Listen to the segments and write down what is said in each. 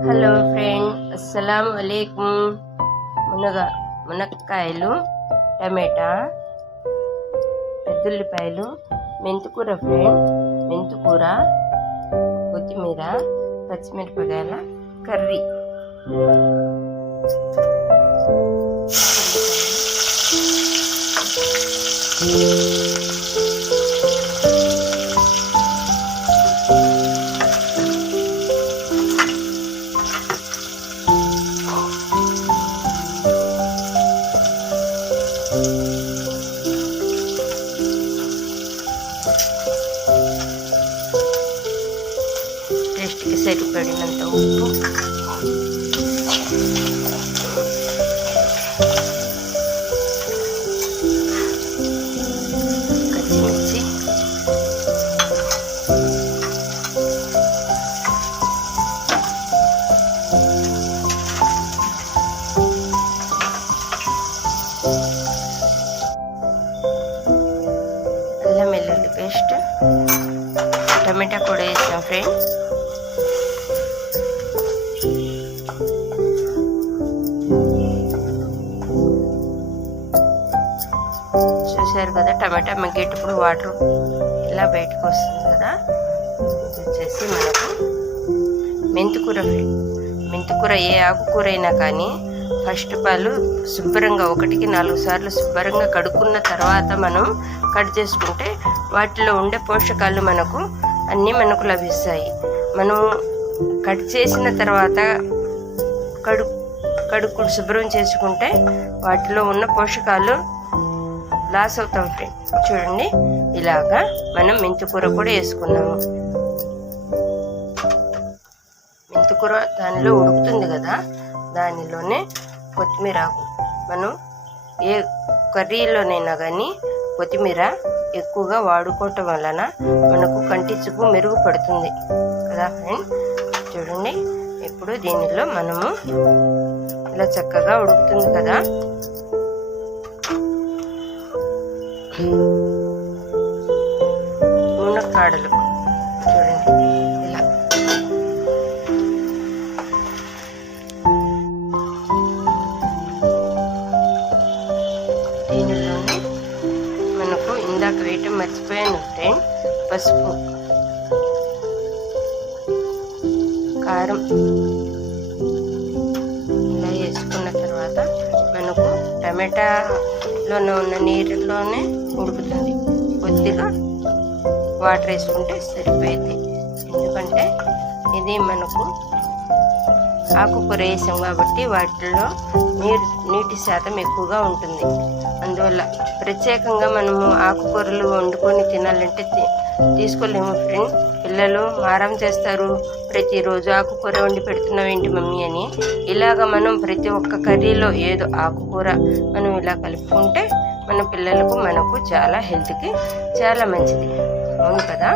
Hello friend, అస్సలం వాలేకుం. మునక్కాయలు, టమాటా, పెద్దుల్లిపాయలు, మెంతికూర ఫ్రెండ్, మెంతికూర, కొత్తిమీర, పచ్చిమిరపకాయల కర్రీ. టేస్ట్కి సరిపడినంత ఉప్పు, పచ్చిమిర్చి, అల్లం వెల్లుల్లి పేస్ట్, టమాటా కూడా వేసాం ఫ్రెండ్. చూసారు కదా, టమాటా మగ్గేటప్పుడు వాటర్ ఇలా బయటకు వస్తుంది కదా. ఇది వచ్చేసి మనకు మెంతికూర ఫ్రెండ్. మెంతికూర ఏ ఆకుకూర అయినా కానీ ఫస్ట్ పాలు శుభ్రంగా 1-4 సార్లు శుభ్రంగా కడుక్కున్న తర్వాత మనం కట్ చేసుకుంటే వాటిలో ఉండే పోషకాలు అన్నీ మనకు లభిస్తాయి. మనం కట్ చేసిన తర్వాత కడుక్కు శుభ్రం చేసుకుంటే వాటిలో ఉన్న పోషకాలు లాస్ అవుతాం ఫ్రెండ్. చూడండి, ఇలాగా మనం మెంతికూర కూడా వేసుకున్నాము. మెంతికూర దానిలో ఉడుకుతుంది కదా, దానిలోనే కొత్తిమీర ఆకు. మనం ఏ కర్రీలోనైనా కానీ కొత్తిమీర ఎక్కువగా వాడుకోవటం వలన మనకు కంటి చూపు మెరుగుపడుతుంది కదా ఫ్రెండ్. చూడండి, ఇప్పుడు దీనిలో మనము ఇలా చక్కగా ఉడుకుతుంది కదా, మునక్కాడలు చూడండి ఇలా. దీనిలోనే మనకు ఇందాక వేయటం మర్చిపోయాను ఫ్రెండ్, పసుపు, కారం ఇలా వేసుకున్న తర్వాత మనకు టమాటాలోనే ఉన్న నీరులోనే ఉడుకుతుంది. కొద్దిగా వాటర్ వేసుకుంటే సరిపోయింది. ఎందుకంటే ఇది మనకు ఆకుకూర వేసాం కాబట్టి వాటిలో నీటి శాతం ఎక్కువగా ఉంటుంది. అందువల్ల ప్రత్యేకంగా మనము ఆకుకూరలు వండుకొని తినాలంటే తీసుకోలేము ఫ్రెండ్. పిల్లలు మారం చేస్తారు, ప్రతిరోజు ఆకుకూర వండి పెడుతున్నావు ఏంటి మమ్మీ అని. ఇలాగ మనం ప్రతి ఒక్క కర్రీలో ఏదో ఆకుకూర మనం ఇలా కలుపుకుంటే మన పిల్లలకు మనకు చాలా హెల్త్కి చాలా మంచిది. అవును కదా.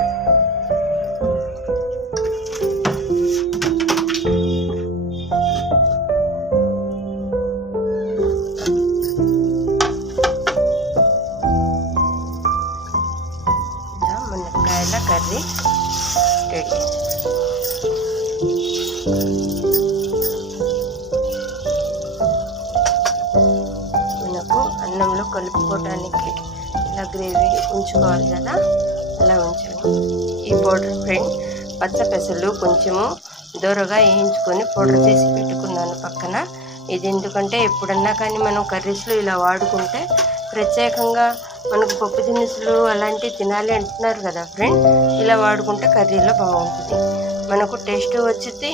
మునక్కాయల కర్రీ రెడీ. మనకు అన్నంలో కలుపుకోవడానికి ఇలా గ్రేవీ ఉంచుకోవాలి కదా, అలా ఉంచండి. ఈ పౌడర్ ఫ్రెండ్ పచ్చ పెసలు కొంచెము దూరగా వేయించుకొని పౌడర్ చేసి పెట్టుకున్నాను పక్కన. ఇది ఎందుకంటే ఎప్పుడన్నా కానీ మనం కర్రీస్లో ఇలా వాడుకుంటే, ప్రత్యేకంగా మనకు పప్పు దినుసులు అలాంటివి తినాలి అంటున్నారు కదా ఫ్రెండ్, ఇలా వాడుకుంటే కర్రీలో బాగుంటుంది. మనకు టేస్ట్ వచ్చింది,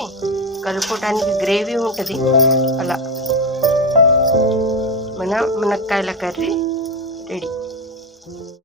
కలుపుకోవడానికి గ్రేవీ ఉంటుంది. అలా మన మునక్కాయల కర్రీ రెడీ.